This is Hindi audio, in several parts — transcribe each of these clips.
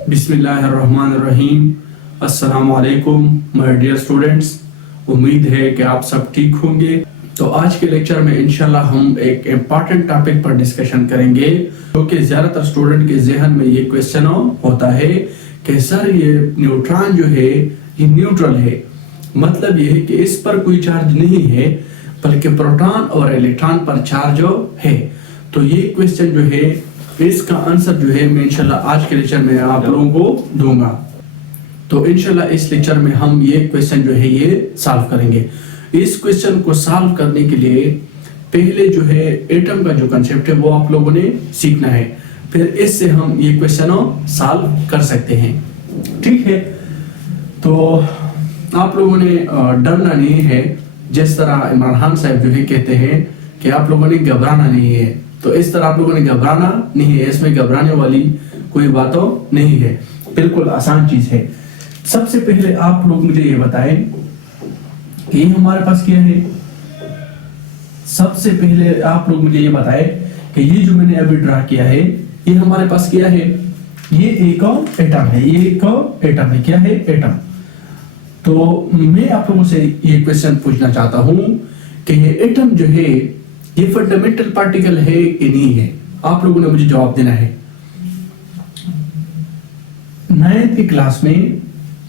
बिस्मिल्लाहिर्रहमानिर्रहीम। अस्सलाम वालेकुम माय डियर स्टूडेंट्स। उम्मीद है कि आप सब ठीक होंगे। तो आज के लेक्चर में इंशाल्लाह हम एक इम्पॉर्टेंट टॉपिक पर डिस्कशन करेंगे, क्योंकि ज़्यादातर स्टूडेंट के जहन में ये क्वेश्चन होता है कि सर ये न्यूट्रॉन जो है ये न्यूट्रल है, मतलब ये है कि इस पर कोई चार्ज नहीं है बल्कि प्रोटॉन और इलेक्ट्रॉन पर चार्ज है। तो ये क्वेश्चन जो है इसका आंसर जो है मैं इंशाल्लाह आज के लेक्चर में आप लोगों को दूंगा। तो इंशाल्लाह इस लेक्चर में हम ये क्वेश्चन जो है ये सॉल्व करेंगे। इस क्वेश्चन को सॉल्व करने के लिए पहले जो है एटम का जो कंसेप्ट है वो आप लोगों ने सीखना है, फिर इससे हम ये क्वेश्चन सॉल्व कर सकते हैं। ठीक है, तो आप लोगों ने डरना नहीं है। जिस तरह इमरान खान साहब जो है कहते हैं कि आप लोगों ने घबराना नहीं है, तो इस तरह आप लोगों ने घबराना नहीं है। इसमें घबराने वाली कोई बातों नहीं है, बिल्कुल आसान चीज है। सबसे पहले आप लोग मुझे ये बताएं कि हमारे पास क्या है। सबसे पहले आप लोग मुझे ये बताएं कि ये जो मैंने अभी ड्रा किया है ये हमारे पास क्या है। ये एक एटम है, ये एक एटम है। क्या है? एटम। तो मैं आप लोगों से ये क्वेश्चन पूछना चाहता हूं कि ये एटम जो है ये फंडामेंटल पार्टिकल है कि नहीं है। आप लोगों ने मुझे जवाब देना है। 9th की क्लास में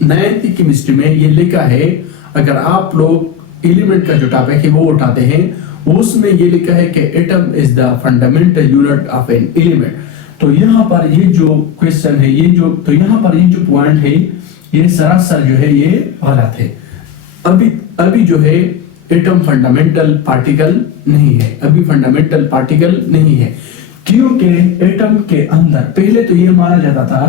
9th की केमिस्ट्री में ये लिखा है, अगर आप लोग एलिमेंट का जो टॉपिक है वो उठाते हैं उसमें ये लिखा है कि atom is the fundamental unit of an element. तो यहाँ पर ये जो क्वेश्चन है तो यहाँ पर ये जो पॉइंट है ये सरासर जो है ये गलत है। अभी जो है एटम फंडामेंटल पार्टिकल नहीं है, अभी फंडामेंटल पार्टिकल नहीं है, क्योंकि एटम के अंदर पहले तो ये माना जाता था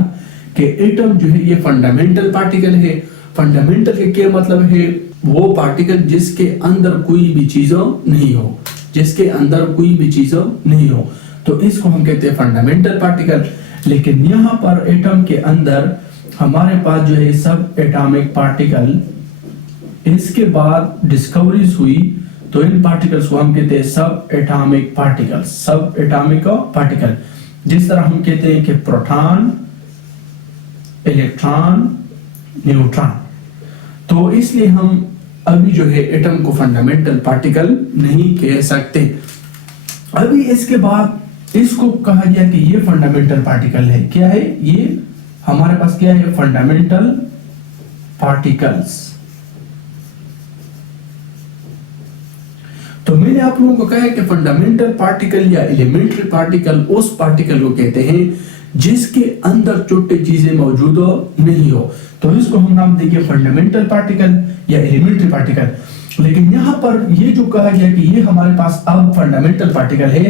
कि एटम जो है ये फंडामेंटल पार्टिकल है। फंडामेंटल के क्या मतलब है? वो पार्टिकल जिसके अंदर कोई भी चीजों नहीं हो, जिसके अंदर कोई भी चीजों नहीं हो, तो इसको हम कहते हैं फंडामेंटल पार्टिकल। लेकिन यहाँ पर एटम के अंदर हमारे पास जो है सब एटॉमिक पार्टिकल, इसके बाद डिस्कवरीज हुई तो इन पार्टिकल्स को हम कहते हैं सब एटॉमिक पार्टिकल। सब एटॉमिक पार्टिकल जिस तरह हम कहते हैं कि प्रोटॉन, इलेक्ट्रॉन, न्यूट्रॉन। तो इसलिए हम अभी जो है एटम को फंडामेंटल पार्टिकल नहीं कह सकते। अभी इसके बाद इसको कहा गया कि ये फंडामेंटल पार्टिकल है। क्या है ये? हमारे पास क्या है? Fundamental particles. तो मैंने आप लोगों को कहा है कि फंडामेंटल पार्टिकल या एलिमेंट्री पार्टिकल उस पार्टिकल को कहते हैं जिसके अंदर छोटी चीजें मौजूद नहीं हो, तो इसको हम नाम देंगे फंडामेंटल पार्टिकल या एलिमेंट्री पार्टिकल। लेकिन यहाँ पर ये जो कहा गया कि ये हमारे पास अब फंडामेंटल पार्टिकल है,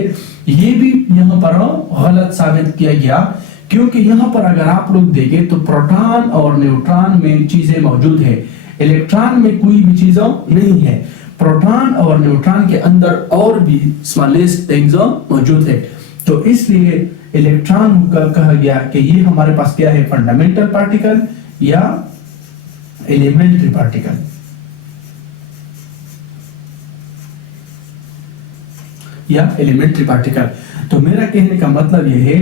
ये भी यहाँ पर गलत साबित किया गया, क्योंकि यहाँ पर अगर आप लोग देखें तो प्रोटॉन और न्यूट्रॉन में चीजें मौजूद है, इलेक्ट्रॉन में कोई भी चीज नहीं है। प्रोटॉन और न्यूट्रॉन के अंदर और भी स्मॉलेस्ट थिंग्स मौजूद है, तो इसलिए इलेक्ट्रॉन का कहा गया कि ये हमारे पास क्या है? फंडामेंटल पार्टिकल या एलिमेंट्री पार्टिकल। या एलिमेंट्री पार्टिकल। तो मेरा कहने का मतलब यह है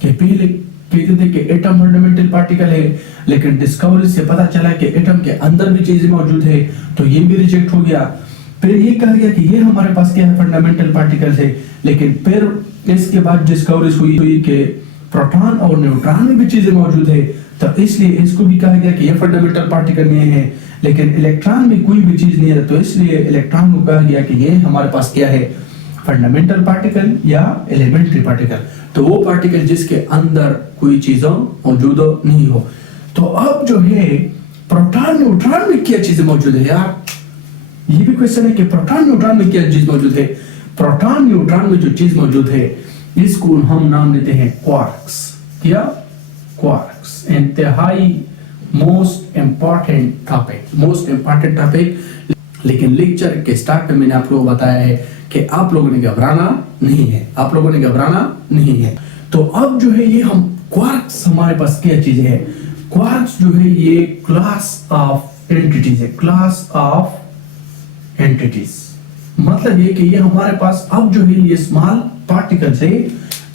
कि पहले कहते थे कि एटम फंडामेंटल पार्टिकल है, लेकिन डिस्कवरी से पता चला कि एटम के अंदर भी चीजें मौजूद है, तो ये भी रिजेक्ट हो गया। फिर ये कहा गया कि ये हमारे पास क्या है? फंडामेंटल पार्टिकल है। लेकिन फिर इसके बाद डिस्कवरी हुई कि प्रोटॉन और न्यूट्रॉन में भी चीजें मौजूद है, तो इसलिए इसको भी कहा गया कि ये फंडामेंटल पार्टिकल नहीं है। लेकिन इलेक्ट्रॉन में कोई भी चीज नहीं है, तो इसलिए इलेक्ट्रॉन को कहा गया कि ये हमारे पास क्या है? फंडामेंटल पार्टिकल या एलिमेंट्री पार्टिकल। तो वो पार्टिकल जिसके अंदर कोई चीजों मौजूद नहीं हो। तो अब जो है प्रोटॉन न्यूट्रॉन में क्या चीजें मौजूद है यार? ये भी क्वेश्चन है कि प्रोटॉन न्यूट्रॉन में क्या चीज मौजूद है। प्रोटॉन न्यूट्रॉन में जो चीज मौजूद है इसको हम नाम देते हैं क्वार्क्स। क्या? क्वार्क्स। इंतहाई मोस्ट इंपॉर्टेंट टॉपिक। लेकिन लेक्चर के स्टार्ट में मैंने आप लोगों को बताया है कि आप लोगों ने घबराना नहीं है। तो अब जो है ये हम क्वार्क्स, हमारे पास क्या चीजें है? क्वार्क्स जो है ये क्लास ऑफ एंटिटीज है। क्लास ऑफ एंटिटीज मतलब ये कि ये हमारे पास अब जो है ये स्मॉल पार्टिकल्स है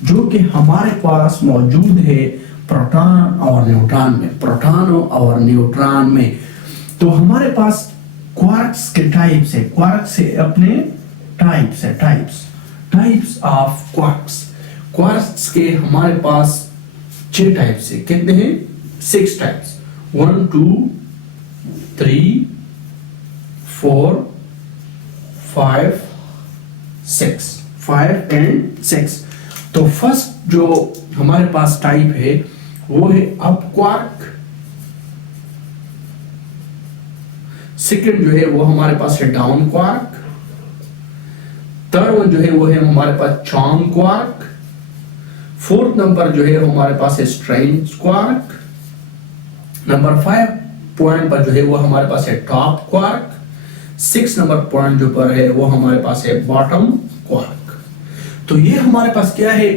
जो कि हमारे पास मौजूद है प्रोटॉन और न्यूट्रॉन में, प्रोटॉन और न्यूट्रॉन में। तो हमारे पास क्वार्क्स के टाइप्स है, क्वार्क से अपने टाइप्स है, टाइप्स ऑफ क्वार्क्स। क्वार्क्स के हमारे पास 6 टाइप्स है, कितने हैं? 6 टाइप्स, 1 2 3 4 5 6, 5 and 6। तो फर्स्ट जो हमारे पास टाइप है वो है अप क्वार्क, सेकंड जो है वो हमारे पास है डाउन क्वार्क, थर्ड वन जो है वो है हमारे पास चार्म क्वार्क, फोर्थ नंबर जो है हमारे पास है स्ट्रेंज क्वार्क, नंबर 5 पॉइंट पर जो है वो हमारे पास है टॉप क्वार्क, 6 नंबर पॉइंट जो पर है वो हमारे पास है बॉटम क्वार्क। तो ये हमारे पास क्या है?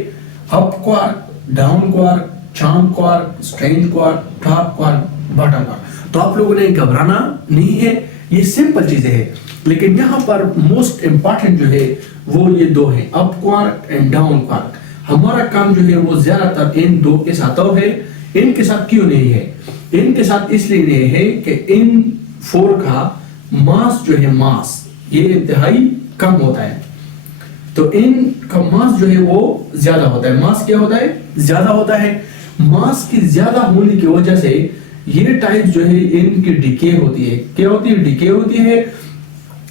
Up quark, down quark, charm quark, strange quark, top quark, bottom quark. तो आप लोगों ने घबराना नहीं है, ये सिंपल चीजें हैं, लेकिन यहाँ पर मोस्ट इंपॉर्टेंट जो है वो ये दो है, up quark and down quark. हमारा काम जो है वो ज्यादातर इन दो के साथ है। इनके साथ क्यों नहीं है? इनके साथ इसलिए नहीं है कि इन 4 का मास जो है, मास ये इंतहाई कम होता है, तो इनका मास जो है वो ज्यादा होता है। मास क्या होता है? ज्यादा होता है। मास की ज्यादा होने की वजह से ये टाइप जो है इनकी डिके होती है। क्या होती है? डिके होती है।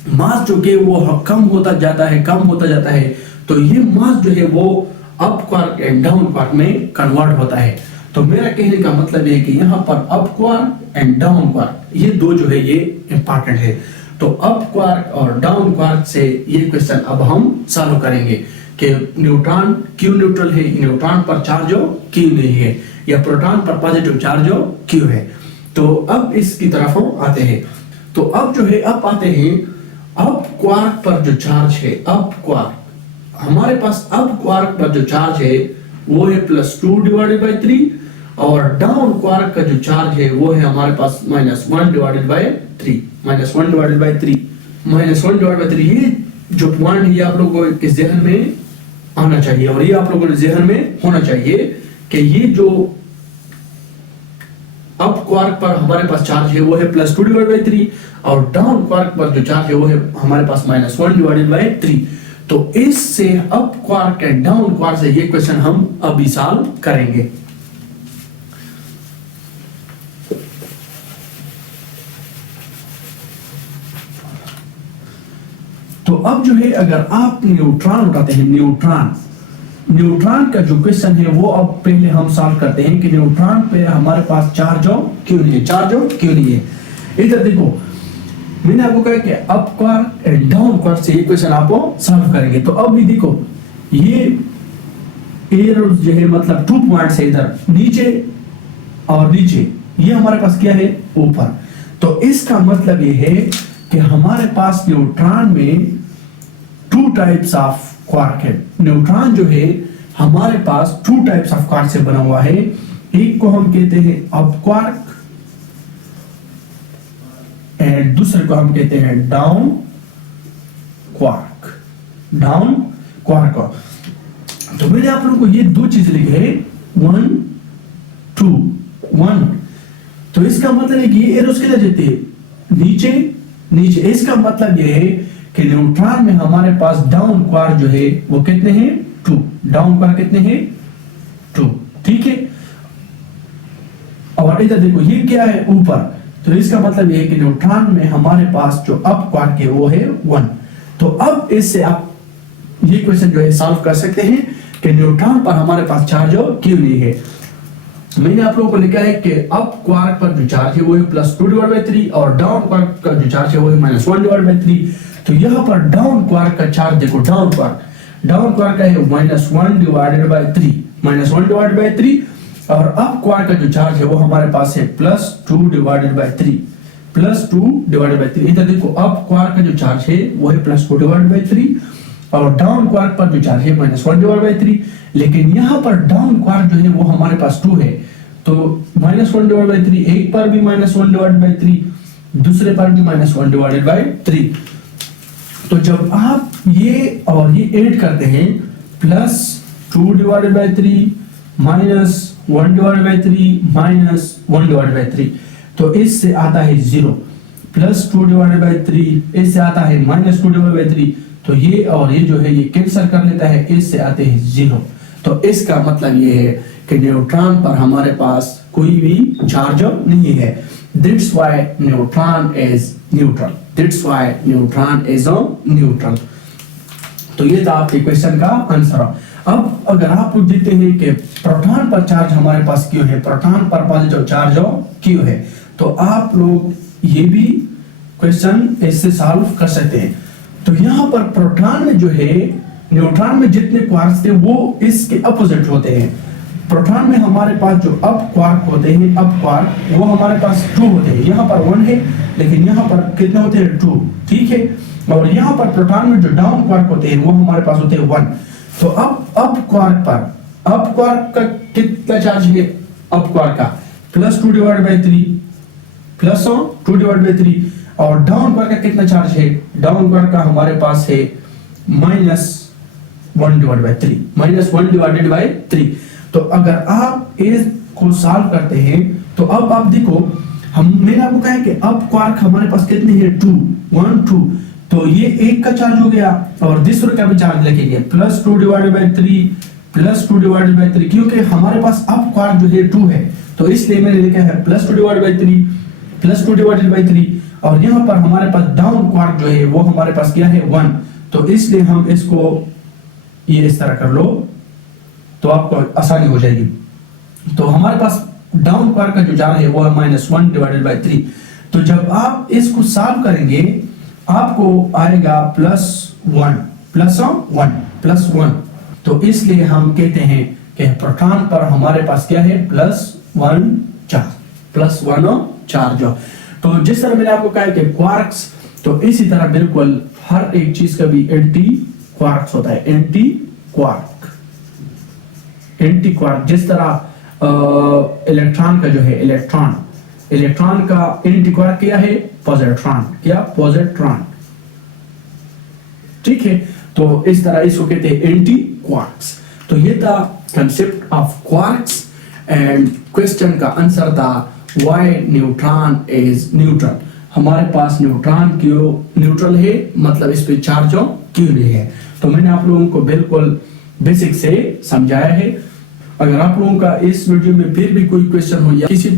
मास जो कि वो कम होता जाता है, कम होता जाता है, तो ये मास जो है वो up quark and down quark में कन्वर्ट होता है। तो मेरा कहने का मतलब है कि यहाँ पर up quark and down quark ये दो जो है ये इंपॉर्टेंट है। तो अप क्वार्क और डाउन क्वार्क से ये क्वेश्चन अब हम सॉल्व करेंगे कि न्यूट्रॉन क्यों न्यूट्रल है, न्यूट्रॉन पर चार्ज हो क्यों नहीं है, या प्रोटॉन पर पॉजिटिव चार्ज हो क्यों है। तो अब इसकी तरफ हम आते हैं। तो अब जो है अब आते हैं अप क्वार्क पर जो चार्ज है, अप क्वार्क हमारे पास अप क्वार्क पर जो चार्ज है वो है +2 डिवाइडेड बाय 3, और डाउन क्वार्क का जो चार्ज है वो है हमारे पास -1 divided by 3, -1 divided by 3, -1 divided by 3। ये जो पॉइंट है आप लोगों के जहन में आना चाहिए, और ये आप लोगों के जहन में होना चाहिए कि ये जो अप क्वार्क पर हमारे पास चार्ज है वो है +2 डिवाइडेड बाय 3, और डाउन क्वार्क पर जो चार्ज है वो है हमारे पास -1 डिवाइडेड बाय 3। तो इससे up quark and down quark से ये क्वेश्चन हम अभी सॉल्व करेंगे। तो अब जो है अगर आप न्यूट्रॉन उठाते हैं, न्यूट्रॉन का जो क्वेश्चन है वो अब पहले हम सॉल्व करते हैं कि न्यूट्रॉन पे हमारे पास चार्ज हो क्यों नहीं है, चार्ज हो क्यों नहीं है। इधर देखो मैंने आपको कहा कि up quark and down quark से ये क्वेश्चन आपको सॉल्व करेंगे। तो अब भी देखो ये एरो जो है मतलब 2 पॉइंट्स है, इधर नीचे और नीचे, ये हमारे पास क्या है? ऊपर। तो इसका मतलब ये है कि हमारे पास न्यूट्रॉन में 2 टाइप्स ऑफ क्वार्क है। न्यूट्रॉन जो है हमारे पास 2 टाइप्स ऑफ क्वार्क से बना हुआ है। एक को हम कहते हैं अप क्वार्क एंड दूसरे को हम कहते हैं डाउन क्वार्क, डाउन क्वार्क। तो मैंने आप लोगों को ये 2 चीज लिखे है, 1 2 1। तो इसका मतलब है कि ये एरोस किधर जाते हैं? नीचे नीचे। इसका मतलब ये है कि न्यूट्रॉन में हमारे पास डाउन क्वार्क जो है वो कितने हैं? 2। डाउन क्वार्क कितने हैं? 2। ठीक है। और इधर देखो ये क्या है? ऊपर। तो इसका मतलब ये है कि न्यूट्रॉन में हमारे पास जो अप क्वार्क है वो है 1। तो अब इससे आप ये क्वेश्चन जो है सॉल्व कर सकते हैं कि न्यूट्रॉन पर हमारे पास चार्ज हो क्यों नहीं है। मैंने आप लोगों को लिखा है कि अप क्वार्क पर जो चार्ज है वो है +2 डिवाइडेड बाय 3, और डाउन क्वार्क का जो चार्ज है वो है -1 डिवाइडेड बाय 3। तो यहाँ पर डाउन क्वार्क का चार्ज देखो, डाउन क्वार्क का है -1 डिवाइडेड बाय 3, -1 डिवाइडेड बाय 3, और अप क्वार्क का जो चार्ज है वो हमारे पास है +2 डिवाइडेड बाय 3, +2 डिवाइडेड बाय 3। इधर देखो अप क्वार्क का जो चार्ज है वो है +2 डिवाइडेड बाय 3, और डाउन क्वार्क पर जो चार्ज है -1 डिवाइडेड बाय 3। लेकिन यहाँ पर डाउन क्वार्क जो है वो हमारे पास 2 है, तो -1 डिवाइडेड बाय 3, एक पर भी -1 डिवाइडेड बाय 3, दूसरे पर भी -1 डिवाइडेड बाय 3। तो जब आप ये और ये ऐड करते हैं, +2 डिवाइडेड बाय 3 1/3 माइनस 1/3, तो इससे आता है 0, प्लस 2/3 इससे आता है माइनस 2/3, तो ये और ये जो है ये कैंसिल कर लेता है, इससे आते हैं 0। तो इसका मतलब ये है कि न्यूट्रॉन पर हमारे पास कोई भी चार्ज नहीं है। That's why neutron is neutral. That's why neutron is a neutral. तो ये था आपके क्वेश्चन का आंसर। अब अगर आप लोग देखते हैं कि प्रोटॉन पर चार्ज हमारे पास क्यों है, प्रोटॉन पर पॉजिटिव चार्ज क्यों है, तो आप लोग ये भी क्वेश्चन इससे सॉल्व कर सकते हैं। तो यहाँ पर प्रोटॉन में जो है, न्यूट्रॉन में जितने क्वार्क्स थे वो इसके अपोजिट होते हैं। प्रोटॉन में हमारे पास जो अप क्वार्क होते हैं, अप क्वार्क, वो हमारे पास 2 होते हैं। यहाँ पर 1 है, लेकिन यहाँ पर कितने होते हैं, 2, ठीक है। और यहाँ पर प्रोटॉन में जो डाउन क्वार्क होते हैं वो हमारे पास होते हैं 1। तो अब अप क्वार्क पर, अप क्वार्क का कितना चार्ज है, अप क्वार्क का प्लस 2/3, प्लस 2/3, और डाउन क्वार्क का कितना चार्ज है, डाउन क्वार्क का हमारे पास है माइनस 1/3, माइनस 1/3। तो अगर आप इसको सॉल्व करते हैं तो अब आप देखो, मैंने आपको कहा कि अप क्वार्क हमारे पास कितने हैं, 2, 1, 2, तो ये एक का चार्ज हो गया और दूसरे का भी चार्ज लगेगा, प्लस 2/3, प्लस 2/3, क्योंकि हमारे पास अप क्वार्क जो है 2 है, तो इसलिए मैंने लिखा है प्लस 2/3, प्लस 2/3, और यहाँ पर हमारे पास डाउन क्वार्क जो है वो हमारे पास क्या है, 1, तो इसलिए हम इसको ये इस तरह कर लो तो आपको आसानी हो जाएगी। तो हमारे पास डाउन क्वार्क का जो चार्ज है वो है माइनस 1/3। तो जब आप इसको सॉल्व करेंगे आपको आएगा प्लस 1, प्लस 1। तो इसलिए हम कहते हैं कि प्रोटॉन पर हमारे पास क्या है, प्लस 1 चार्ज, प्लस 1 चार्ज। तो जिस तरह मैंने आपको कहा कि क्वार्क्स, तो इसी तरह बिल्कुल हर एक चीज का भी एंटी क्वार्क्स होता है, एंटी क्वार्क, एंटी क्वार्क। जिस तरह इलेक्ट्रॉन का जो है, इलेक्ट्रॉन का एंटी क्वार्क क्या है, पॉजिट्रॉन, क्या, पॉजिट्रॉन, ठीक है। तो इस तरह इसको कहते हैं एंटी क्वार्क्स। तो ये था concept of quarks and question का आंसर था व्हाई न्यूट्रॉन इज न्यूट्रल। हमारे पास न्यूट्रॉन क्यों न्यूट्रल है, मतलब इस पे चार्ज क्यों नहीं है। तो मैंने आप लोगों को बिल्कुल बेसिक से समझाया है। अगर आप लोगों का इस वीडियो में फिर भी कोई क्वेश्चन हो या किसी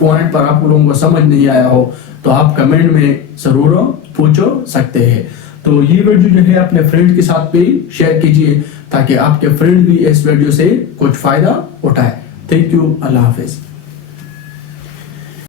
पॉइंट पर आप लोगों को समझ नहीं आया हो तो आप कमेंट में जरूर पूछ सकते हैं। तो ये वीडियो जो है अपने फ्रेंड के साथ भी शेयर कीजिए ताकि आपके फ्रेंड भी इस वीडियो से कुछ फायदा उठाए। Thank you, Allah Hafiz.